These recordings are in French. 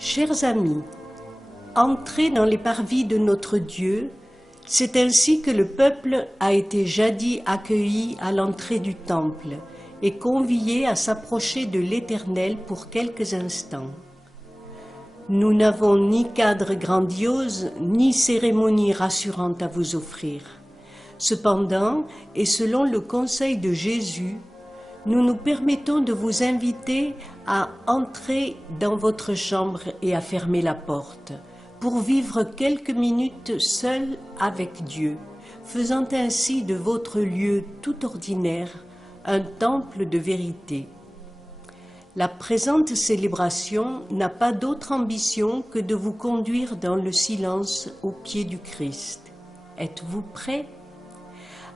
Chers amis, entrez dans les parvis de notre Dieu, c'est ainsi que le peuple a été jadis accueilli à l'entrée du temple et convié à s'approcher de l'Éternel pour quelques instants. Nous n'avons ni cadre grandiose, ni cérémonie rassurante à vous offrir. Cependant, et selon le conseil de Jésus, nous nous permettons de vous inviter à entrer dans votre chambre et à fermer la porte, pour vivre quelques minutes seuls avec Dieu, faisant ainsi de votre lieu tout ordinaire un temple de vérité. La présente célébration n'a pas d'autre ambition que de vous conduire dans le silence au pied du Christ. Êtes-vous prêts?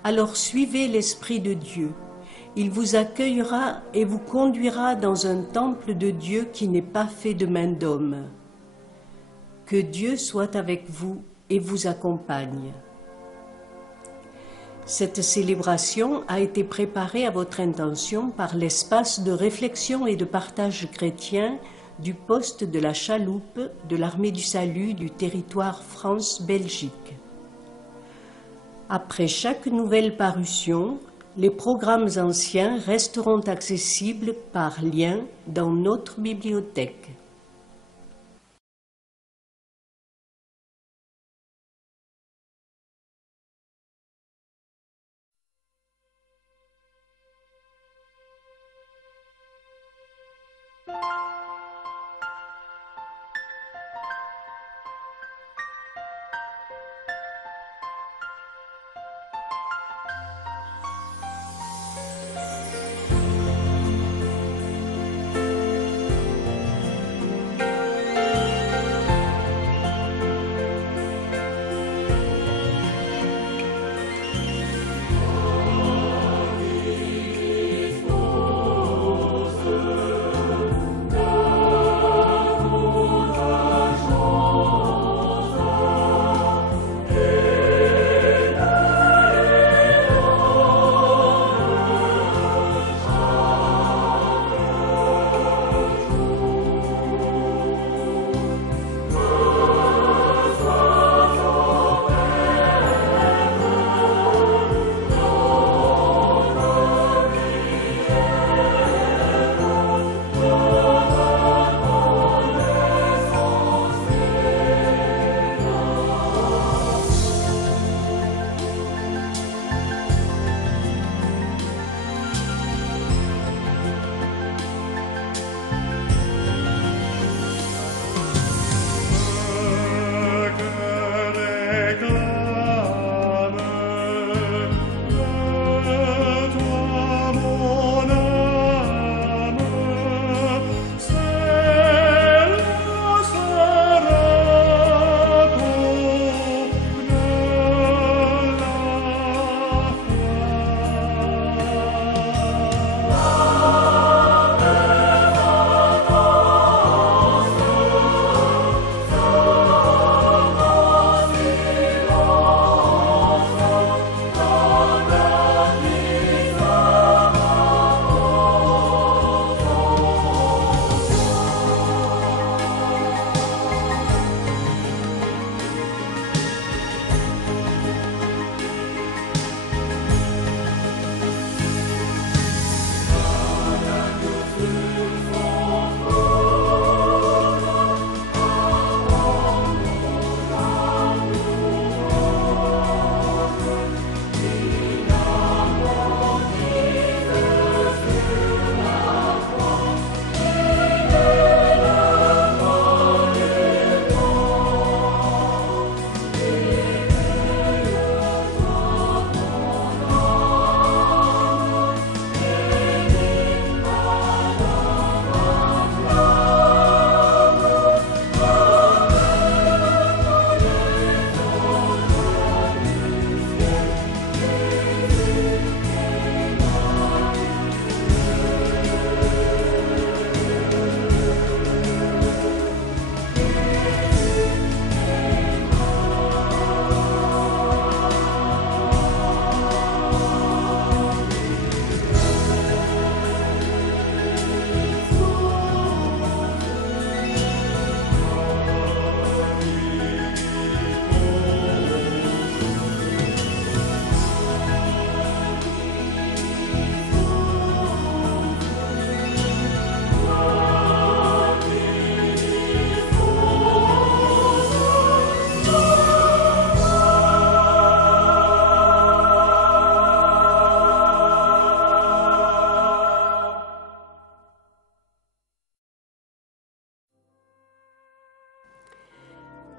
Alors suivez l'Esprit de Dieu. Il vous accueillera et vous conduira dans un temple de Dieu qui n'est pas fait de main d'homme. Que Dieu soit avec vous et vous accompagne. Cette célébration a été préparée à votre intention par l'espace de réflexion et de partage chrétien du poste de la chaloupe de l'Armée du Salut du territoire France-Belgique. Après chaque nouvelle parution, les programmes anciens resteront accessibles par lien dans notre bibliothèque.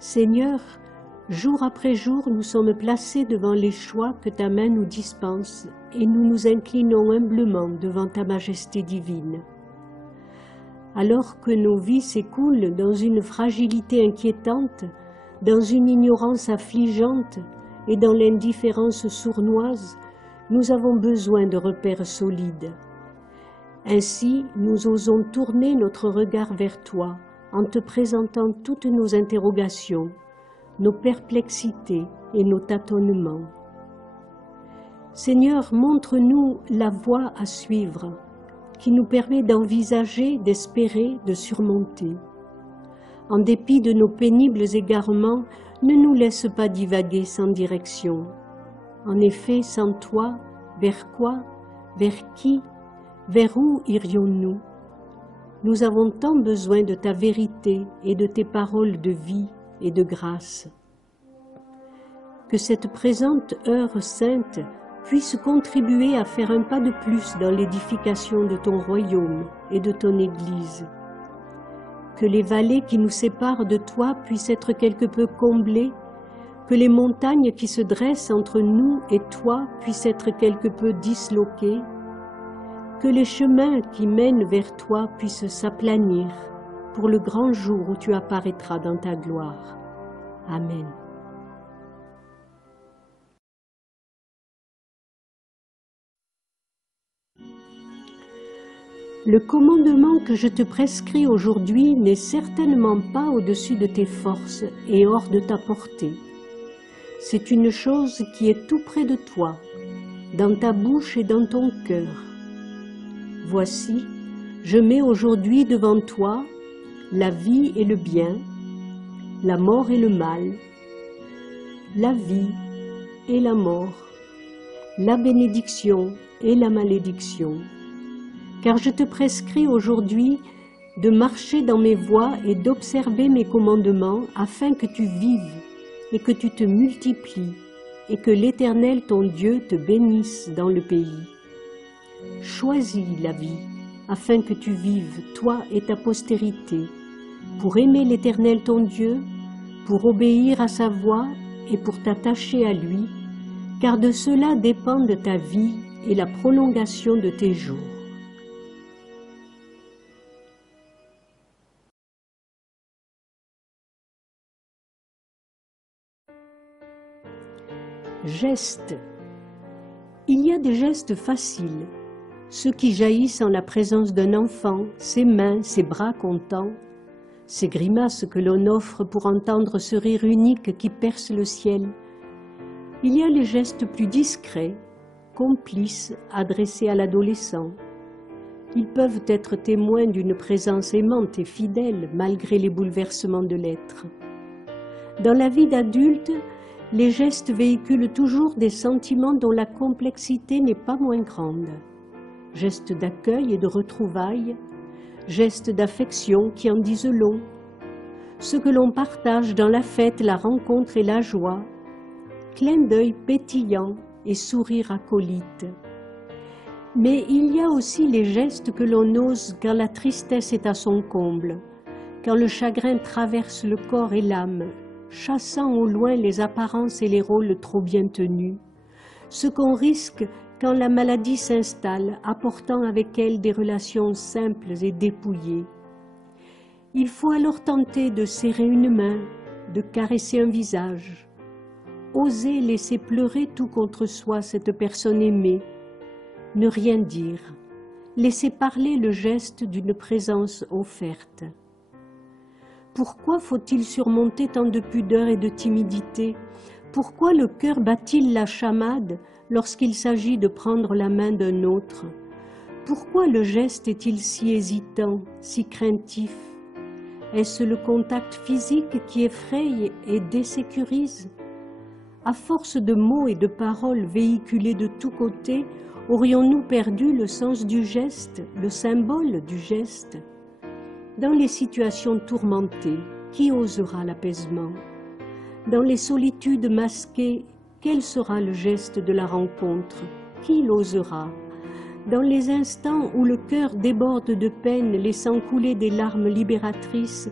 Seigneur, jour après jour, nous sommes placés devant les choix que ta main nous dispense et nous nous inclinons humblement devant ta majesté divine. Alors que nos vies s'écoulent dans une fragilité inquiétante, dans une ignorance affligeante et dans l'indifférence sournoise, nous avons besoin de repères solides. Ainsi, nous osons tourner notre regard vers toi en te présentant toutes nos interrogations, nos perplexités et nos tâtonnements. Seigneur, montre-nous la voie à suivre qui nous permet d'envisager, d'espérer, de surmonter. En dépit de nos pénibles égarements, ne nous laisse pas divaguer sans direction. En effet, sans toi, vers quoi, vers qui, vers où irions-nous? Nous avons tant besoin de ta vérité et de tes paroles de vie et de grâce. Que cette présente heure sainte puisse contribuer à faire un pas de plus dans l'édification de ton royaume et de ton Église. Que les vallées qui nous séparent de toi puissent être quelque peu comblées, que les montagnes qui se dressent entre nous et toi puissent être quelque peu disloquées, que les chemins qui mènent vers toi puissent s'aplanir pour le grand jour où tu apparaîtras dans ta gloire. Amen. Le commandement que je te prescris aujourd'hui n'est certainement pas au-dessus de tes forces et hors de ta portée. C'est une chose qui est tout près de toi, dans ta bouche et dans ton cœur. Voici, je mets aujourd'hui devant toi la vie et le bien, la mort et le mal, la vie et la mort, la bénédiction et la malédiction. Car je te prescris aujourd'hui de marcher dans mes voies et d'observer mes commandements afin que tu vives et que tu te multiplies et que l'Éternel ton Dieu te bénisse dans le pays. Choisis la vie afin que tu vives, toi et ta postérité, pour aimer l'Éternel ton Dieu, pour obéir à sa voix et pour t'attacher à lui, car de cela dépendent ta vie et la prolongation de tes jours. Gestes. Il y a des gestes faciles, ceux qui jaillissent en la présence d'un enfant, ses mains, ses bras contents, ces grimaces que l'on offre pour entendre ce rire unique qui perce le ciel. Il y a les gestes plus discrets, complices, adressés à l'adolescent. Ils peuvent être témoins d'une présence aimante et fidèle malgré les bouleversements de l'être. Dans la vie d'adulte, les gestes véhiculent toujours des sentiments dont la complexité n'est pas moins grande. Gestes d'accueil et de retrouvailles, gestes d'affection qui en disent long, ce que l'on partage dans la fête, la rencontre et la joie, clin d'œil pétillant et sourire acolyte. Mais il y a aussi les gestes que l'on ose quand la tristesse est à son comble, quand le chagrin traverse le corps et l'âme, chassant au loin les apparences et les rôles trop bien tenus, ce qu'on risque quand la maladie s'installe, apportant avec elle des relations simples et dépouillées. Il faut alors tenter de serrer une main, de caresser un visage, oser laisser pleurer tout contre soi cette personne aimée, ne rien dire, laisser parler le geste d'une présence offerte. Pourquoi faut-il surmonter tant de pudeur et de timidité? Pourquoi le cœur bat-il la chamade lorsqu'il s'agit de prendre la main d'un autre? Pourquoi le geste est-il si hésitant, si craintif? Est-ce le contact physique qui effraie et désécurise? À force de mots et de paroles véhiculés de tous côtés, aurions-nous perdu le sens du geste, le symbole du geste? Dans les situations tourmentées, qui osera l'apaisement? Dans les solitudes masquées, quel sera le geste de la rencontre? Qui l'osera? Dans les instants où le cœur déborde de peine, laissant couler des larmes libératrices,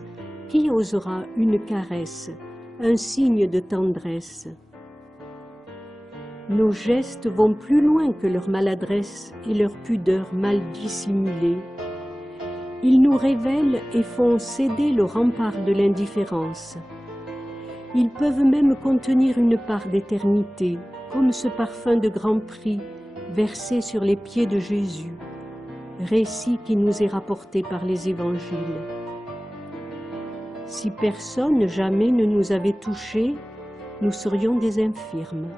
qui osera une caresse, un signe de tendresse. Nos gestes vont plus loin que leur maladresse et leur pudeur mal dissimulée. Ils nous révèlent et font céder le rempart de l'indifférence. Ils peuvent même contenir une part d'éternité, comme ce parfum de grand prix versé sur les pieds de Jésus, récit qui nous est rapporté par les évangiles. Si personne jamais ne nous avait touchés, nous serions des infirmes.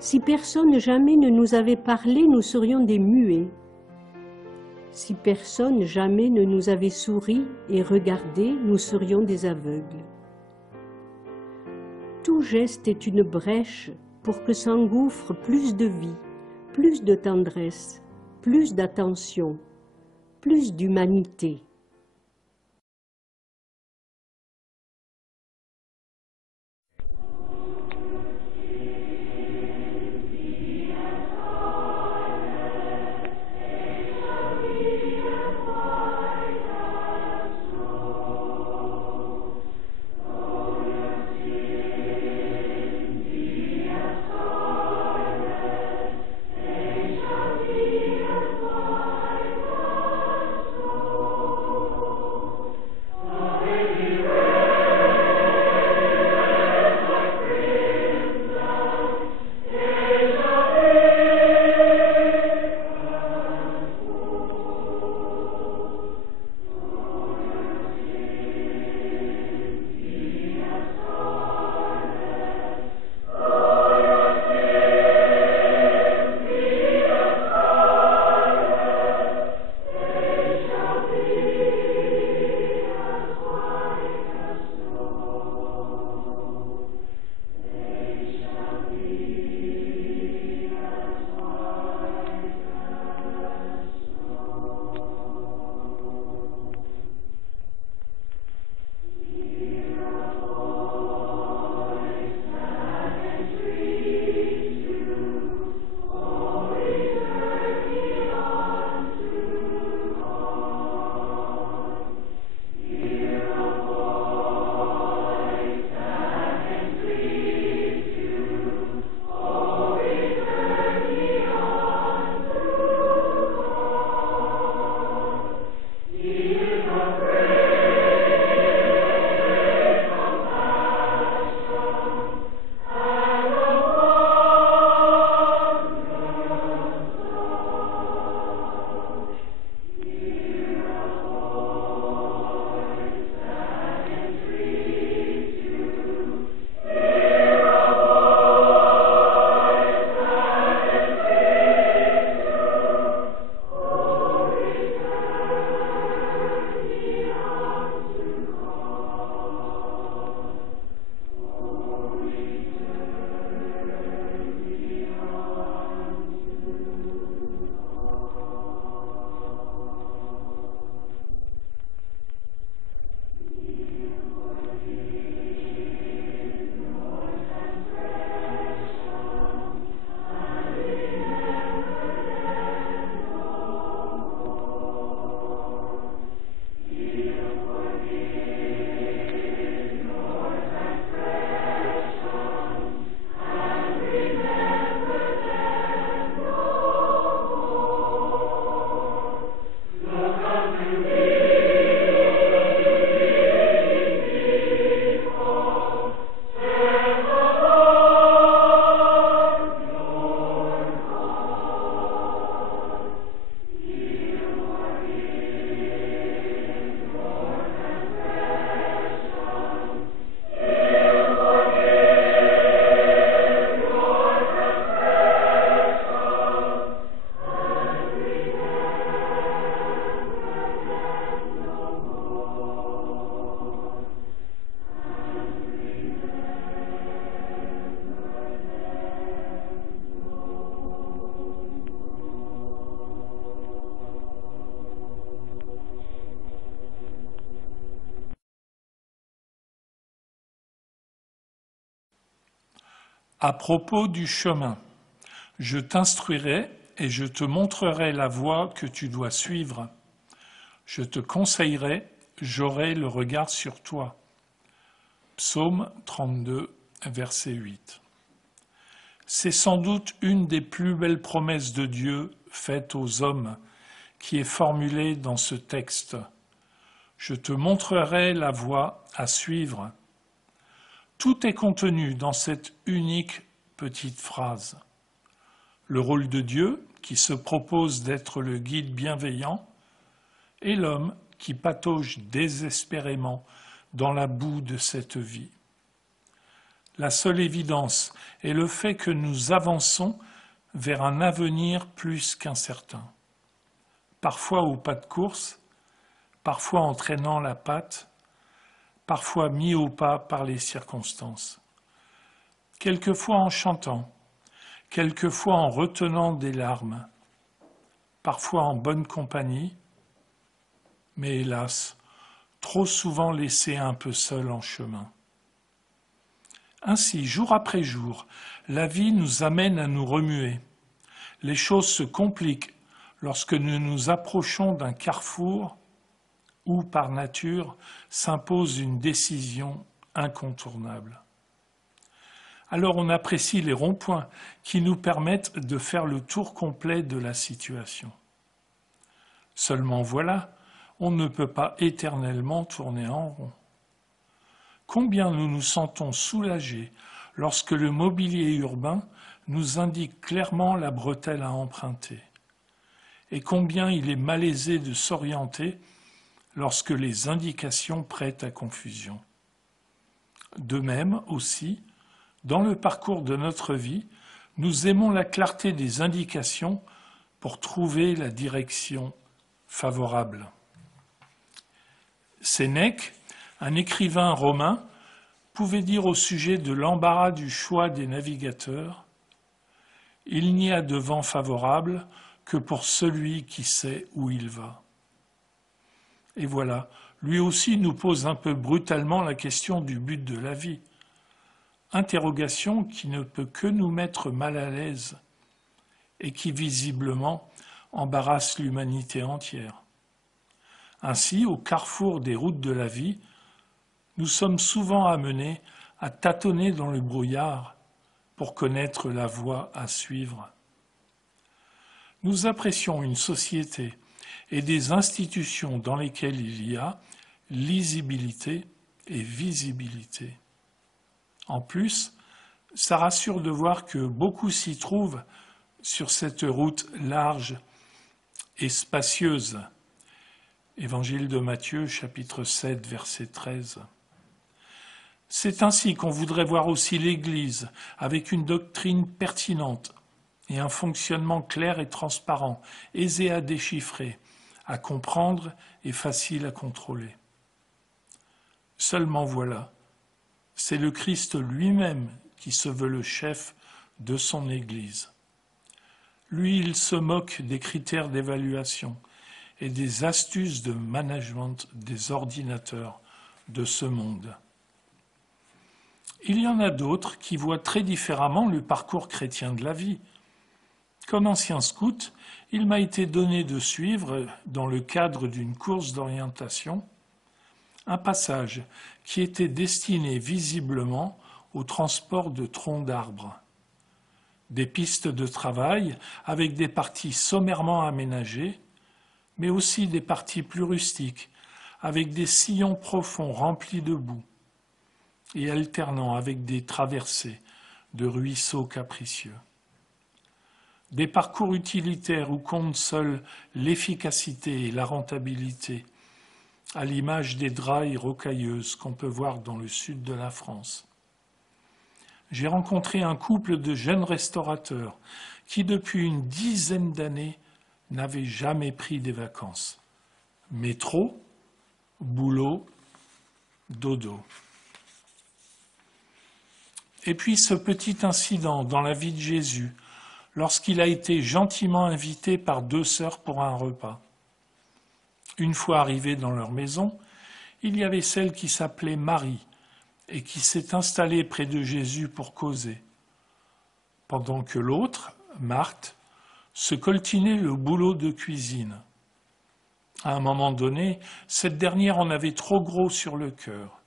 Si personne jamais ne nous avait parlé, nous serions des muets. Si personne jamais ne nous avait souri et regardé, nous serions des aveugles. Tout geste est une brèche pour que s'engouffre plus de vie, plus de tendresse, plus d'attention, plus d'humanité. À propos du chemin, je t'instruirai et je te montrerai la voie que tu dois suivre. Je te conseillerai, j'aurai le regard sur toi. Psaume 32, verset 8. C'est sans doute une des plus belles promesses de Dieu faites aux hommes qui est formulée dans ce texte. Je te montrerai la voie à suivre. Tout est contenu dans cette unique petite phrase. Le rôle de Dieu, qui se propose d'être le guide bienveillant, et l'homme qui patauge désespérément dans la boue de cette vie. La seule évidence est le fait que nous avançons vers un avenir plus qu'incertain. Parfois au pas de course, parfois en traînant la patte, parfois mis au pas par les circonstances. Quelquefois en chantant, quelquefois en retenant des larmes, parfois en bonne compagnie, mais hélas, trop souvent laissés un peu seuls en chemin. Ainsi, jour après jour, la vie nous amène à nous remuer. Les choses se compliquent lorsque nous nous approchons d'un carrefour où, par nature, s'impose une décision incontournable. Alors on apprécie les ronds-points qui nous permettent de faire le tour complet de la situation. Seulement voilà, on ne peut pas éternellement tourner en rond. Combien nous nous sentons soulagés lorsque le mobilier urbain nous indique clairement la bretelle à emprunter, et combien il est malaisé de s'orienter lorsque les indications prêtent à confusion. De même aussi, dans le parcours de notre vie, nous aimons la clarté des indications pour trouver la direction favorable. Sénèque, un écrivain romain, pouvait dire au sujet de l'embarras du choix des navigateurs « Il n'y a de vent favorable que pour celui qui sait où il va ». Et voilà, lui aussi nous pose un peu brutalement la question du but de la vie. Interrogation qui ne peut que nous mettre mal à l'aise et qui visiblement embarrasse l'humanité entière. Ainsi, au carrefour des routes de la vie, nous sommes souvent amenés à tâtonner dans le brouillard pour connaître la voie à suivre. Nous apprécions une société et des institutions dans lesquelles il y a lisibilité et visibilité. En plus, ça rassure de voir que beaucoup s'y trouvent sur cette route large et spacieuse. Évangile de Matthieu, chapitre 7, verset 13. C'est ainsi qu'on voudrait voir aussi l'Église, avec une doctrine pertinente et un fonctionnement clair et transparent, aisé à déchiffrer, à comprendre et facile à contrôler. Seulement voilà, c'est le Christ lui-même qui se veut le chef de son Église. Lui, il se moque des critères d'évaluation et des astuces de management des ordinateurs de ce monde. Il y en a d'autres qui voient très différemment le parcours chrétien de la vie. Comme ancien scout, il m'a été donné de suivre, dans le cadre d'une course d'orientation, un passage qui était destiné visiblement au transport de troncs d'arbres. Des pistes de travail avec des parties sommairement aménagées, mais aussi des parties plus rustiques, avec des sillons profonds remplis de boue, et alternant avec des traversées de ruisseaux capricieux. Des parcours utilitaires où comptent seuls l'efficacité et la rentabilité, à l'image des drailles rocailleuses qu'on peut voir dans le sud de la France. J'ai rencontré un couple de jeunes restaurateurs qui, depuis une dizaine d'années, n'avaient jamais pris des vacances. Métro, boulot, dodo. Et puis ce petit incident dans la vie de Jésus, lorsqu'il a été gentiment invité par 2 sœurs pour un repas. Une fois arrivé dans leur maison, il y avait celle qui s'appelait Marie et qui s'est installée près de Jésus pour causer, pendant que l'autre, Marthe, se coltinait le boulot de cuisine. À un moment donné, cette dernière en avait trop gros sur le cœur.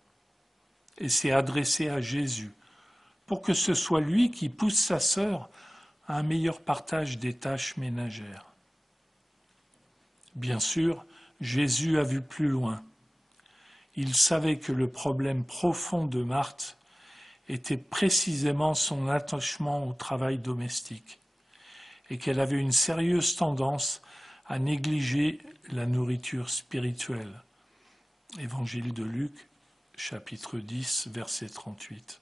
et s'est adressé à Jésus pour que ce soit lui qui pousse sa sœur à un meilleur partage des tâches ménagères. Bien sûr, Jésus a vu plus loin. Il savait que le problème profond de Marthe était précisément son attachement au travail domestique et qu'elle avait une sérieuse tendance à négliger la nourriture spirituelle. Évangile de Luc, chapitre 10, verset 38.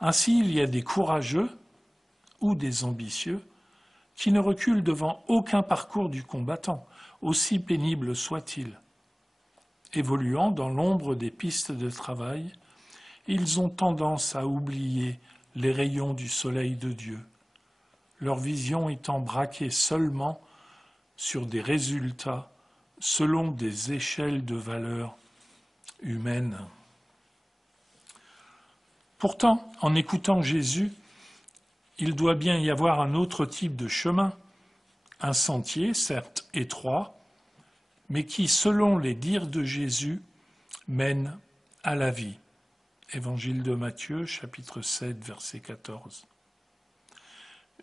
Ainsi, il y a des courageux ou des ambitieux qui ne reculent devant aucun parcours du combattant, aussi pénible soit-il. Évoluant dans l'ombre des pistes de travail, ils ont tendance à oublier les rayons du soleil de Dieu, leur vision étant braquée seulement sur des résultats selon des échelles de valeurs humaines. Pourtant, en écoutant Jésus, il doit bien y avoir un autre type de chemin, un sentier, certes étroit, mais qui, selon les dires de Jésus, mène à la vie. Évangile de Matthieu, chapitre 7, verset 14.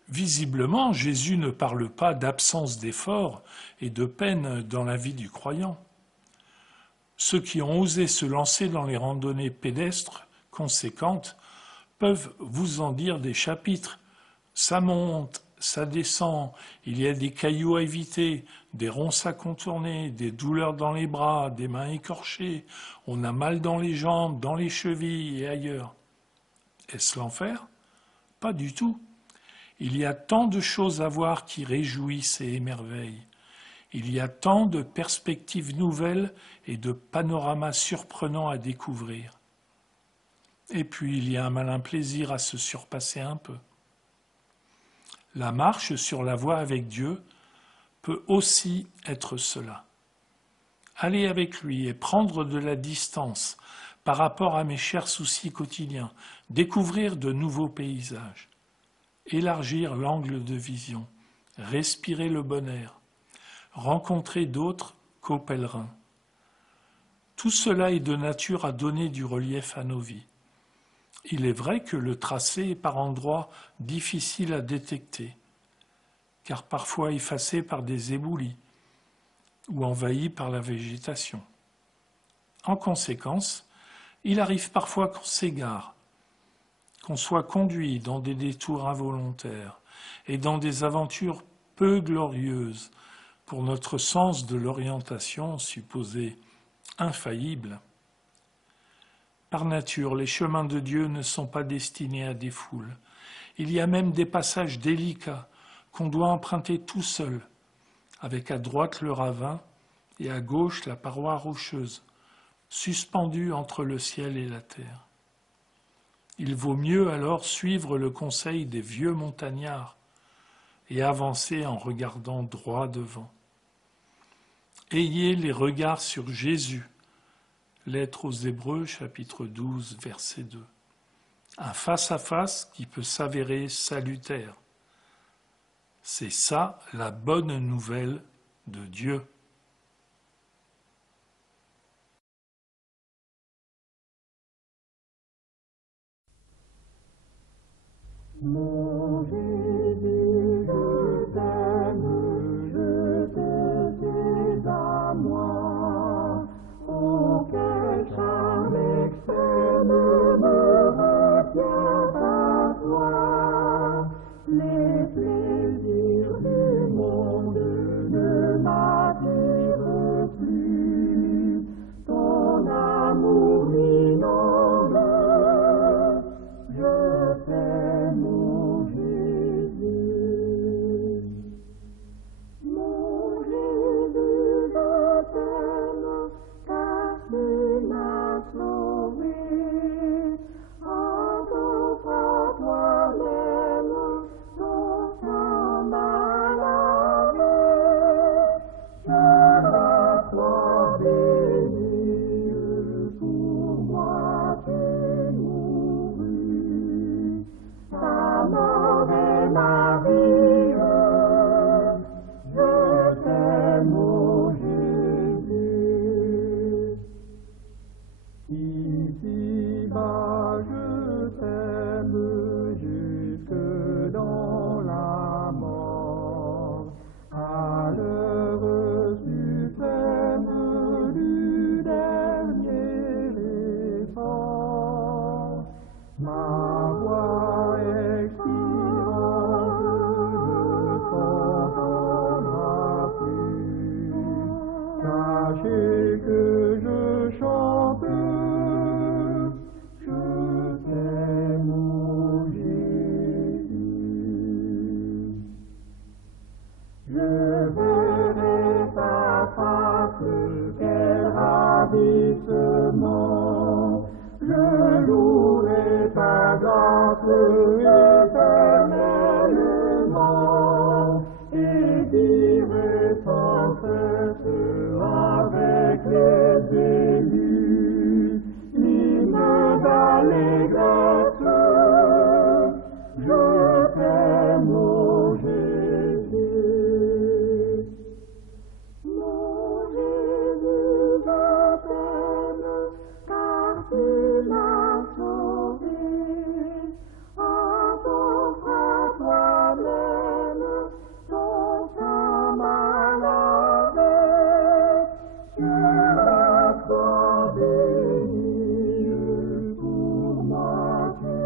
Visiblement, Jésus ne parle pas d'absence d'effort et de peine dans la vie du croyant. Ceux qui ont osé se lancer dans les randonnées pédestres conséquentes peuvent vous en dire des chapitres. Ça monte, ça descend, il y a des cailloux à éviter, des ronces à contourner, des douleurs dans les bras, des mains écorchées, on a mal dans les jambes, dans les chevilles et ailleurs. Est-ce l'enfer? Pas du tout. Il y a tant de choses à voir qui réjouissent et émerveillent. Il y a tant de perspectives nouvelles et de panoramas surprenants à découvrir. Et puis il y a un malin plaisir à se surpasser un peu. La marche sur la voie avec Dieu peut aussi être cela. Aller avec lui et prendre de la distance par rapport à mes chers soucis quotidiens, découvrir de nouveaux paysages, élargir l'angle de vision, respirer le bon air, rencontrer d'autres co-pèlerins. Tout cela est de nature à donner du relief à nos vies. Il est vrai que le tracé est par endroits difficile à détecter, car parfois effacé par des éboulis ou envahi par la végétation. En conséquence, il arrive parfois qu'on s'égare, qu'on soit conduit dans des détours involontaires et dans des aventures peu glorieuses pour notre sens de l'orientation supposé infaillible. Par nature, les chemins de Dieu ne sont pas destinés à des foules. Il y a même des passages délicats qu'on doit emprunter tout seul, avec à droite le ravin et à gauche la paroi rocheuse, suspendue entre le ciel et la terre. Il vaut mieux alors suivre le conseil des vieux montagnards et avancer en regardant droit devant. Ayez les regards sur Jésus. Lettre aux Hébreux, chapitre 12, verset 2. Un face-à-face qui peut s'avérer salutaire. C'est ça la bonne nouvelle de Dieu. Mon Jésus, je t'aime, je te sais à moi. Oh, quel charme extrême me retient à toi. Les plaisirs du monde ne m'attirent ravissement. Je louerai ta grâce éternellement et dirai sans cesse avec les élus, l'hymne d'allégresse. Je t'aime, ô Jésus. Mon Jésus, je t'aime, car tu m'as sauvé. En t'offrant toi-même, ton sang m'a lavé. Sur la croix bénie, pour moi tu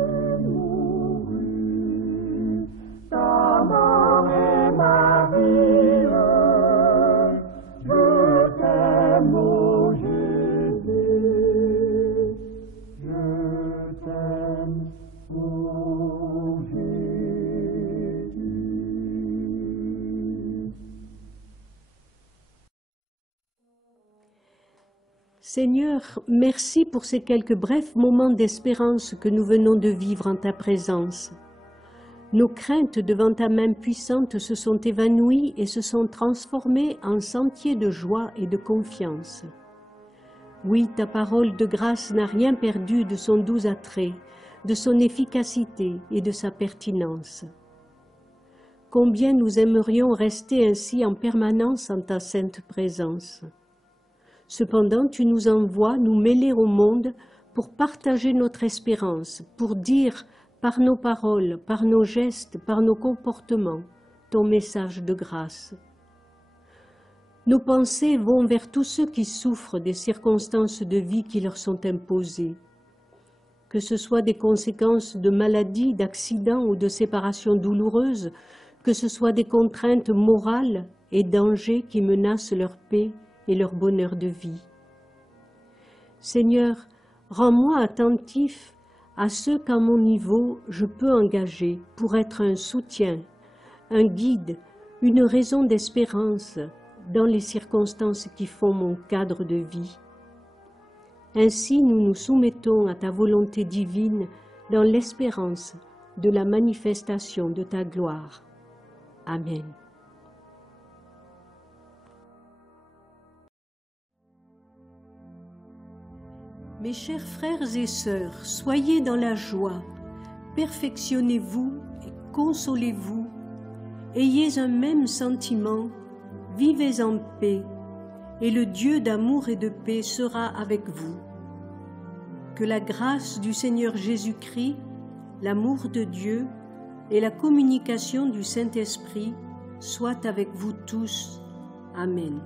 mourus. Ta mort est ma vie. Je t'aime, ô Jésus. Je t'aime, ô Jésus. Seigneur, merci pour ces quelques brefs moments d'espérance que nous venons de vivre en ta présence. Nos craintes devant ta main puissante se sont évanouies et se sont transformées en sentiers de joie et de confiance. Oui, ta parole de grâce n'a rien perdu de son doux attrait, de son efficacité et de sa pertinence. Combien nous aimerions rester ainsi en permanence en ta sainte présence. Cependant, tu nous envoies nous mêler au monde pour partager notre espérance, pour dire par nos paroles, par nos gestes, par nos comportements, ton message de grâce. Nos pensées vont vers tous ceux qui souffrent des circonstances de vie qui leur sont imposées. Que ce soit des conséquences de maladies, d'accidents ou de séparations douloureuses, que ce soit des contraintes morales et dangers qui menacent leur paix et leur bonheur de vie. Seigneur, rends-moi attentif à ceux qu'à mon niveau je peux engager pour être un soutien, un guide, une raison d'espérance dans les circonstances qui font mon cadre de vie. Ainsi nous nous soumettons à ta volonté divine dans l'espérance de la manifestation de ta gloire. Amen. Mes chers frères et sœurs, soyez dans la joie, perfectionnez-vous et consolez-vous, ayez un même sentiment, vivez en paix, et le Dieu d'amour et de paix sera avec vous. Que la grâce du Seigneur Jésus-Christ, l'amour de Dieu et la communication du Saint-Esprit soient avec vous tous. Amen.